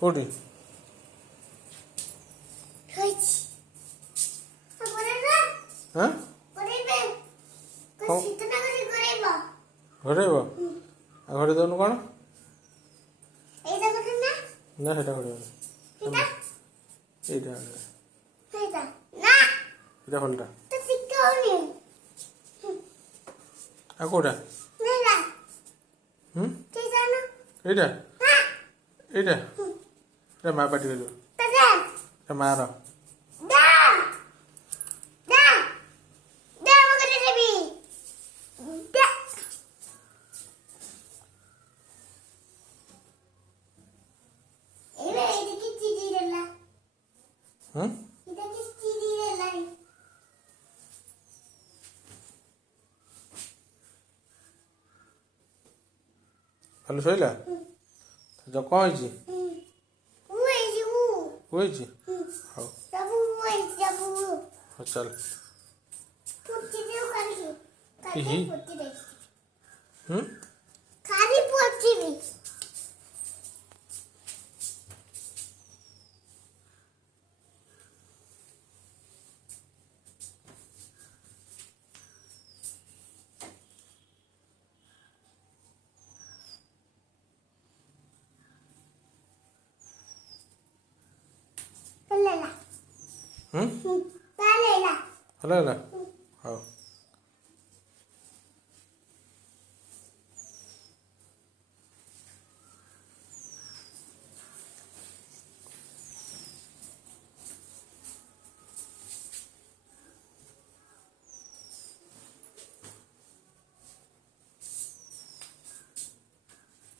କୋଉଠି? ହଁ ଘୋଡ଼େଇବ? ଆଉ ଘୋଡ଼େଇ ଦେଉନୁ କ'ଣ? ନା ସେଇଟା ଘୋଡ଼େଇବନି। ଏଇଟା ଏଇଟା ଭଲଟା। ଆଉ କୋଉଟା? ଏଇଟା ଏଇଟା ଏଇଟା ମା ପାଟି କରିବ। ଏଇଟା ମାର। ଭଲ ଶୋଇଲା? କ'ଣ ହେଇଛି? ହେଇଛି? ହଉ ହଉ ଚାଲ। ଭଲ ହେଲା?